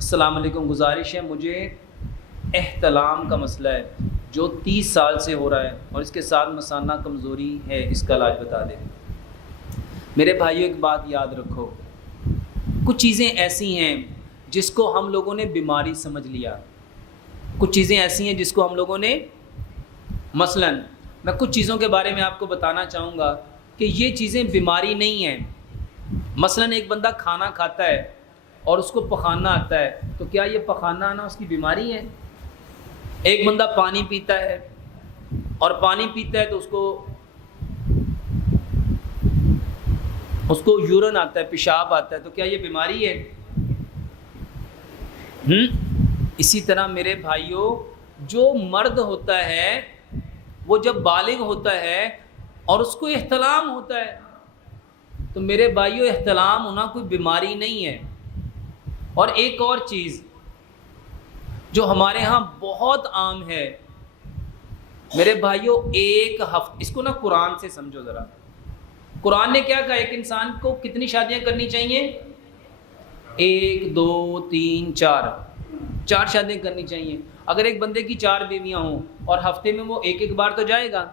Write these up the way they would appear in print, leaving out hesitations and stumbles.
السلام علیکم، گزارش ہے مجھے احتلام کا مسئلہ ہے جو 30 سال سے ہو رہا ہے اور اس کے ساتھ مثانہ کمزوری ہے، اس کا علاج بتا دیں۔ میرے بھائیوں ایک بات یاد رکھو، کچھ چیزیں ایسی ہیں جس کو ہم لوگوں نے بیماری سمجھ لیا، کچھ چیزیں ایسی ہیں جس کو ہم لوگوں نے مثلاً میں کچھ چیزوں کے بارے میں آپ کو بتانا چاہوں گا کہ یہ چیزیں بیماری نہیں ہیں۔ مثلاً ایک بندہ کھانا کھاتا ہے اور اس کو پخانا آتا ہے، تو کیا یہ پخانا آنا اس کی بیماری ہے؟ ایک بندہ پانی پیتا ہے اور پانی پیتا ہے تو اس کو یورین آتا ہے، پیشاب آتا ہے، تو کیا یہ بیماری ہے؟ اسی طرح میرے بھائیوں، جو مرد ہوتا ہے وہ جب بالغ ہوتا ہے اور اس کو احتلام ہوتا ہے، تو میرے بھائیوں احتلام ہونا کوئی بیماری نہیں ہے۔ اور ایک اور چیز جو ہمارے ہاں بہت عام ہے میرے بھائیوں، ایک ہفتہ، اس کو نا قرآن سے سمجھو ذرا۔ قرآن نے کیا کہا؟ ایک انسان کو کتنی شادیاں کرنی چاہیے؟ 1 2 3 4 شادیاں کرنی چاہیے۔ اگر ایک بندے کی 4 بیویاں ہوں اور ہفتے میں وہ ایک بار تو جائے گا،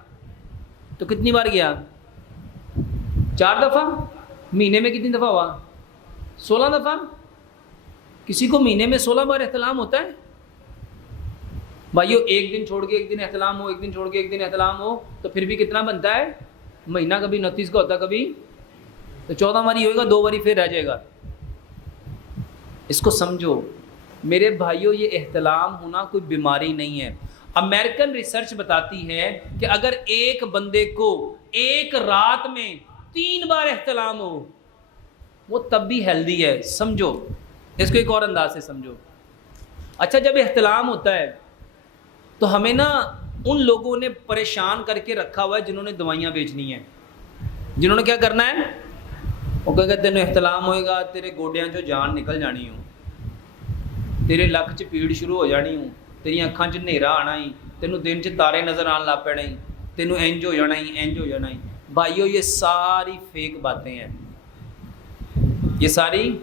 تو کتنی بار گیا؟ 4 دفعہ۔ مہینے میں کتنی دفعہ ہوا؟ 16 دفعہ۔ کسی کو مہینے میں 16 بار احتلام ہوتا ہے؟ بھائیو، ایک دن چھوڑ کے ایک دن احتلام ہو، ایک دن چھوڑ کے ایک دن احتلام ہو، تو پھر بھی کتنا بنتا ہے؟ مہینہ کبھی 29 کا ہوتا ہے، کبھی تو 14 باری ہوئے گا، 2 باری پھر رہ جائے گا۔ اس کو سمجھو میرے بھائیو، یہ احتلام ہونا کوئی بیماری نہیں ہے۔ امریکن ریسرچ بتاتی ہے کہ اگر ایک بندے کو ایک رات میں 3 بار احتلام ہو، وہ تب بھی ہیلدی ہے۔ سمجھو اس کو ایک اور انداز سے سمجھو۔ اچھا، جب احتلام ہوتا ہے تو ہمیں نا ان لوگوں نے پریشان کر کے رکھا ہوا ہے جنہوں نے دوائیاں بیچنی ہیں، جنہوں نے کیا کرنا ہے؟ وہ کہے گا تینوں احتلام ہوئے گا، تیرے گوڈیاں چوں جان نکل جانی ہوں، تیرے لک چ پیڑ شروع ہو جانی ہوں، تیری اکھاں چ ہنیرا آنا ہی، تینوں دن چ تارے نظر آن لگ پینے ہی، تینوں انج ہو جانا ہی، انج ہو جانا ہی۔ بھائیو، یہ ساری فیک باتیں ہیں، یہ ساری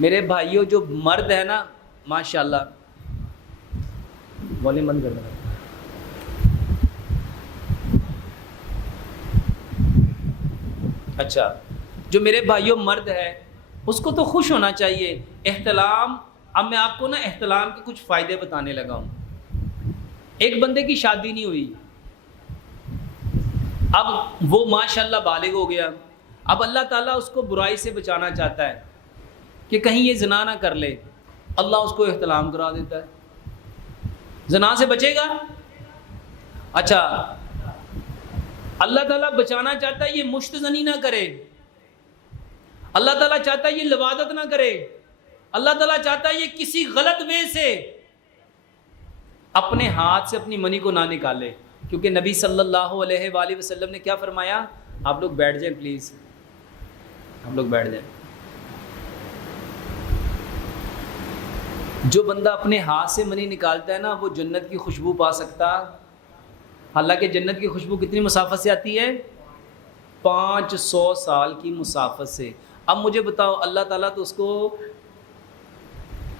میرے بھائیوں، جو مرد ہے نا ماشاءاللہ، والیوم بند کر دیں۔ اچھا، جو میرے بھائیوں مرد ہے اس کو تو خوش ہونا چاہیے۔ احتلام، اب میں آپ کو نا احتلام کے کچھ فائدے بتانے لگا ہوں۔ ایک بندے کی شادی نہیں ہوئی، اب وہ ماشاءاللہ بالغ ہو گیا، اب اللہ تعالیٰ اس کو برائی سے بچانا چاہتا ہے کہ کہیں یہ زنا نہ کر لے، اللہ اس کو احتلام کرا دیتا ہے۔ زنا سے بچے گا؟ اچھا، اللہ تعالیٰ بچانا چاہتا ہے یہ مشت زنی نہ کرے، اللہ تعالیٰ چاہتا ہے یہ لواطت نہ کرے، اللہ تعالیٰ چاہتا ہے یہ کسی غلط وے سے اپنے ہاتھ سے اپنی منی کو نہ نکالے، کیونکہ نبی صلی اللہ علیہ وآلہ وسلم نے کیا فرمایا؟ آپ لوگ بیٹھ جائیں پلیز، آپ لوگ بیٹھ جائیں۔ جو بندہ اپنے ہاتھ سے منی نکالتا ہے نا، وہ جنت کی خوشبو پا سکتا، حالانکہ جنت کی خوشبو کتنی مسافت سے آتی ہے؟ 500 سال کی مسافت سے۔ اب مجھے بتاؤ، اللہ تعالیٰ تو اس کو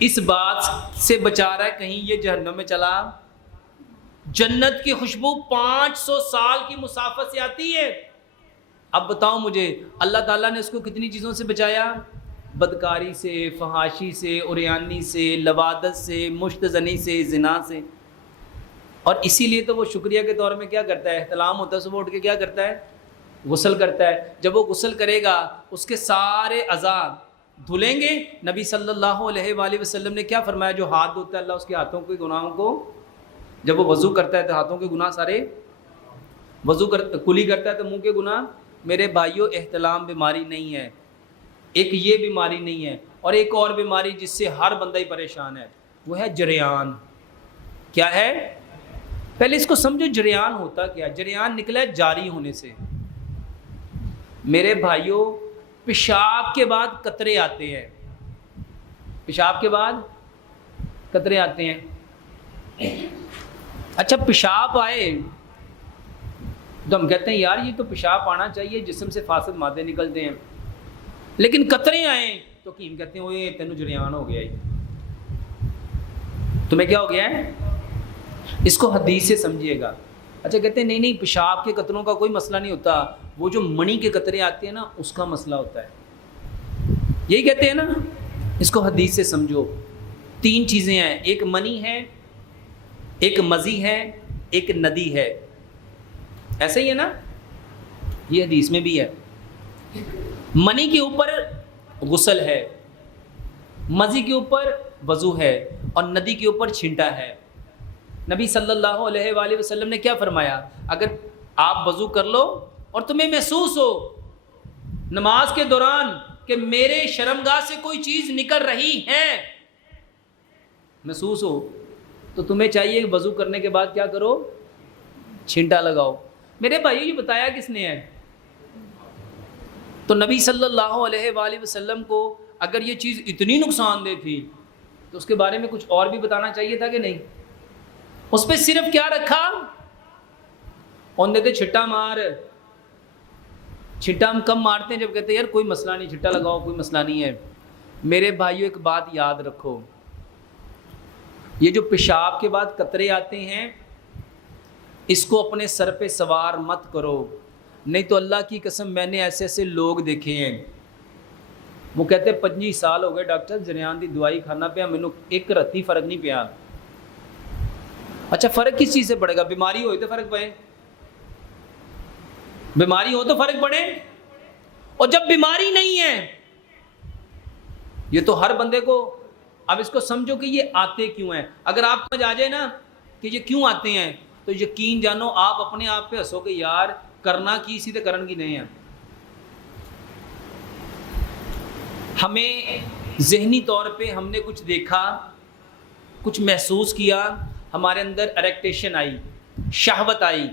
اس بات سے بچا رہا ہے کہیں یہ جہنم میں چلا؟ جنت کی خوشبو 500 سال کی مسافت سے آتی ہے۔ اب بتاؤ مجھے، اللہ تعالیٰ نے اس کو کتنی چیزوں سے بچایا؟ بدکاری سے، فحاشی سے، عریانی سے، لواطت سے، مشت زنی سے، زنا سے۔ اور اسی لیے تو وہ شکریہ کے طور میں کیا کرتا ہے؟ احتلام ہوتا ہے، صبح اٹھ کے کیا کرتا ہے؟ غسل کرتا ہے۔ جب وہ غسل کرے گا اس کے سارے اعضاء دھلیں گے۔ نبی صلی اللہ علیہ وآلہ وسلم نے کیا فرمایا؟ جو ہاتھ دھوتا ہے اللہ اس کے ہاتھوں کے گناہوں کو، جب وہ وضو کرتا ہے تو ہاتھوں کے گناہ سارے، کلی کرتا ہے تو منہ کے گناہ۔ میرے بھائیوں، احتلام بیماری نہیں ہے، ایک یہ بیماری نہیں ہے، اور ایک اور بیماری جس سے ہر بندہ ہی پریشان ہے، وہ ہے جریان۔ کیا ہے؟ پہلے اس کو سمجھو، جریان ہوتا کیا؟ جریان نکلا ہے جاری ہونے سے۔ میرے بھائیوں، پیشاب کے بعد قطرے آتے ہیں، پیشاب کے بعد قطرے آتے ہیں۔ اچھا، پیشاب آئے تو ہم کہتے ہیں یار یہ تو پیشاب آنا چاہیے، جسم سے فاسد مادے نکلتے ہیں، لیکن قطرے آئیں تو حکیم کہتے ہیں اوئے تینوں جریان ہو گیا ہی۔ تمہیں کیا ہو گیا ہے؟ اس کو حدیث سے سمجھیے گا. اچھا کہتے ہیں نہیں نہیں پیشاب کے قطروں کا کوئی مسئلہ نہیں ہوتا, وہ جو منی کے قطرے آتے ہیں نا اس کا مسئلہ ہوتا ہے. یہی کہتے ہیں نا, اس کو حدیث سے سمجھو. 3 چیزیں ہیں, ایک منی ہے, ایک مزی ہے, ایک ندی ہے. ایسا ہی ہے نا, یہ حدیث میں بھی ہے. منی کے اوپر غسل ہے, مزی کے اوپر وضو ہے, اور ندی کے اوپر چھینٹا ہے. نبی صلی اللہ علیہ وآلہ وسلم نے کیا فرمایا؟ اگر آپ وضو کر لو اور تمہیں محسوس ہو نماز کے دوران کہ میرے شرمگاہ سے کوئی چیز نکل رہی ہے, محسوس ہو, تو تمہیں چاہیے کہ وضو کرنے کے بعد کیا کرو؟ چھینٹا لگاؤ. میرے بھائیو یہ بتایا کس نے ہے؟ تو نبی صلی اللہ علیہ وآلہ وسلم کو اگر یہ چیز اتنی نقصان دہ تھی تو اس کے بارے میں کچھ اور بھی بتانا چاہیے تھا کہ نہیں؟ اس پہ صرف کیا رکھا؟ دیتے چھٹا مار. چھٹا ہم کم مارتے ہیں جب کہتے ہیں یار کوئی مسئلہ نہیں, چھٹا لگاؤ, کوئی مسئلہ نہیں ہے. میرے بھائیو ایک بات یاد رکھو, یہ جو پیشاب کے بعد قطرے آتے ہیں اس کو اپنے سر پہ سوار مت کرو, نہیں تو اللہ کی قسم میں نے ایسے ایسے لوگ دیکھے ہیں وہ کہتے 25 سال ہو گئے ڈاکٹر جریان دی دوائی کھانا پیا, مینوں ایک رتی فرق نہیں پیا. اچھا فرق کس چیز سے پڑے گا؟ بیماری ہوئی تو فرق پڑے, بیماری ہو تو فرق پڑے, اور جب بیماری نہیں ہے یہ تو ہر بندے کو. اب اس کو سمجھو کہ یہ آتے کیوں ہیں. اگر آپ سمجھ آ جائے نا کہ یہ کیوں آتے ہیں تو یقین جانو آپ اپنے آپ پہ ہنسو کہ یار کرنا کی سیدھے کرن کی نہیں ہے. ہمیں ذہنی طور پہ ہم نے کچھ دیکھا, کچھ محسوس کیا, ہمارے اندر اریکٹیشن آئی, شہوت آئی.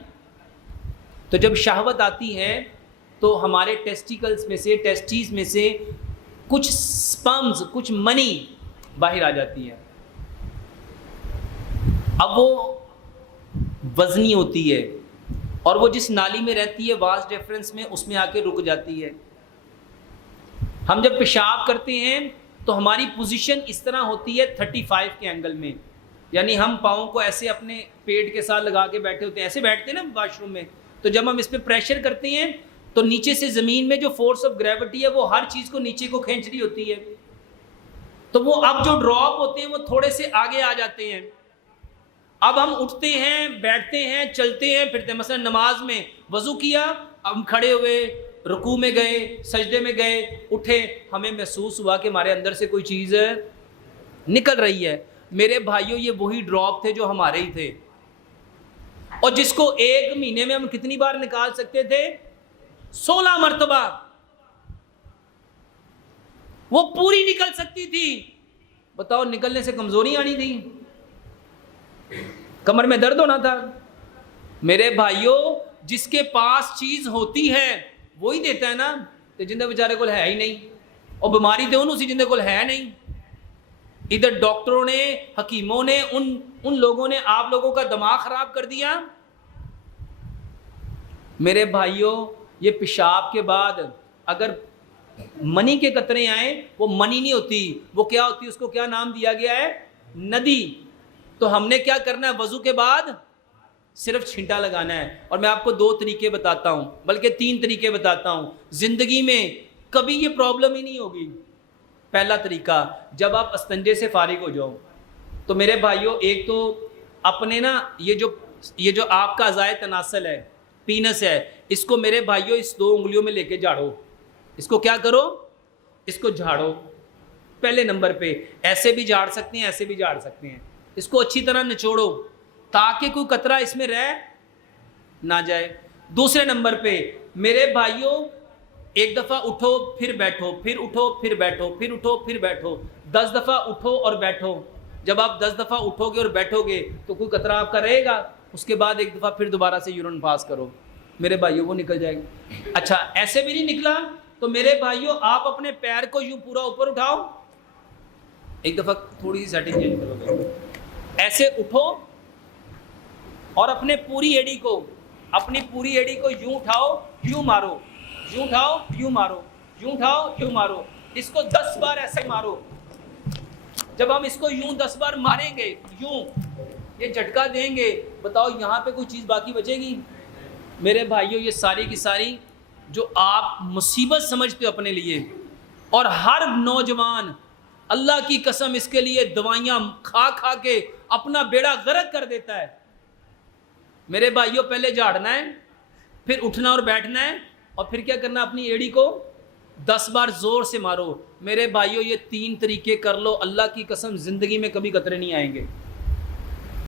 تو جب شہوت آتی ہے تو ہمارے ٹیسٹیکلز میں سے, ٹیسٹیز میں سے کچھ سپرمز, کچھ منی باہر آ جاتی ہے. اب وہ وزنی ہوتی ہے اور وہ جس نالی میں رہتی ہے واس ڈیفرنس میں, اس میں آ کے رک جاتی ہے. ہم جب پیشاب کرتے ہیں تو ہماری پوزیشن اس طرح ہوتی ہے 35 کے اینگل میں, یعنی ہم پاؤں کو ایسے اپنے پیٹ کے ساتھ لگا کے بیٹھے ہوتے ہیں, ایسے بیٹھتے ہیں نا واش روم میں. تو جب ہم اس پہ پریشر کرتے ہیں تو نیچے سے زمین میں جو فورس آف گریوٹی ہے وہ ہر چیز کو نیچے کو کھینچ رہی ہوتی ہے. تو وہ اب جو ڈراپ ہوتے ہیں وہ تھوڑے سے آگے آ جاتے ہیں. اب ہم اٹھتے ہیں, بیٹھتے ہیں, چلتے ہیں, پھرتے ہیں. مثلا نماز میں وضو کیا, اب ہم کھڑے ہوئے, رکوع میں گئے, سجدے میں گئے, اٹھے, ہمیں محسوس ہوا کہ ہمارے اندر سے کوئی چیز نکل رہی ہے. میرے بھائیوں یہ وہی ڈراپ تھے جو ہمارے ہی تھے, اور جس کو 1 مہینے میں ہم کتنی بار نکال سکتے تھے؟ 16 مرتبہ. وہ پوری نکل سکتی تھی. بتاؤ نکلنے سے کمزوری آنی تھی, کمر میں درد ہونا تھا. میرے بھائیوں جس کے پاس چیز ہوتی ہے وہی دیتا ہے نا. تو جندے بیچارے کو ہے ہی نہیں, اور بیماری تو انہوں سی جندے کو ہے نہیں. ادھر ڈاکٹروں نے, حکیموں نے, ان لوگوں نے آپ لوگوں کا دماغ خراب کر دیا. میرے بھائیوں یہ پیشاب کے بعد اگر منی کے قطرے آئیں, وہ منی نہیں ہوتی, وہ کیا ہوتی, اس کو کیا نام دیا گیا ہے؟ ندی. تو ہم نے کیا کرنا ہے؟ وضو کے بعد صرف چھینٹا لگانا ہے. اور میں آپ کو 2 طریقے بتاتا ہوں, بلکہ 3 طریقے بتاتا ہوں. زندگی میں کبھی یہ پرابلم ہی نہیں ہوگی. پہلا طریقہ, جب آپ استنجے سے فارغ ہو جاؤ تو میرے بھائیوں ایک تو اپنے نا یہ جو آپ کا اعضائے تناسل ہے, پینس ہے, اس کو میرے بھائیوں اس 2 انگلیوں میں لے کے جھاڑو. اس کو کیا کرو؟ اس کو جھاڑو. پہلے نمبر پہ ایسے بھی جھاڑ سکتے ہیں, ایسے بھی جھاڑ سکتے ہیں. اس کو اچھی طرح نچوڑو تاکہ کوئی قطرہ اس میں رہ نہ جائے. دوسرے نمبر پہ میرے بھائیوں ایک دفعہ اٹھو پھر بیٹھو, پھر اٹھو پھر بیٹھو, پھر اٹھو پھر بیٹھو. 10 دفعہ اٹھو اور بیٹھو. جب آپ 10 دفعہ اٹھو گے اور بیٹھو گے تو کوئی قطرہ آپ کا رہے گا. اس کے بعد ایک دفعہ پھر دوبارہ سے یورین پاس کرو, میرے بھائیوں وہ نکل جائے گا. اچھا ایسے بھی نہیں نکلا تو میرے بھائیوں آپ اپنے پیر کو یوں پورا اوپر اٹھاؤ, ایک دفعہ تھوڑی سی سیٹنگ چینج کرو گے. ایسے اٹھو اور اپنی پوری ایڑی کو یوں اٹھاؤ, یوں مارو, یوں اٹھاؤ, یوں مارو, یوں اٹھاؤ, یوں مارو. اس کو 10 بار ایسے مارو. جب ہم اس کو یوں 10 بار ماریں گے، یوں یہ جھٹکا دیں گے، بتاؤ یہاں پہ کوئی چیز باقی بچے گی؟ میرے بھائیوں یہ ساری کی ساری جو آپ مصیبت سمجھتے ہو اپنے لیے، اور ہر نوجوان اللہ کی قسم اس کے لیے دوائیاں کھا کھا کے اپنا بیڑا غرق کر دیتا ہے۔ میرے بھائیوں پہلے جھاڑنا ہے، پھر اٹھنا اور بیٹھنا ہے، اور پھر کیا کرنا، اپنی ایڑی کو 10 بار زور سے مارو۔ میرے بھائیوں یہ 3 طریقے کر لو، اللہ کی قسم زندگی میں کبھی قطرے نہیں آئیں گے۔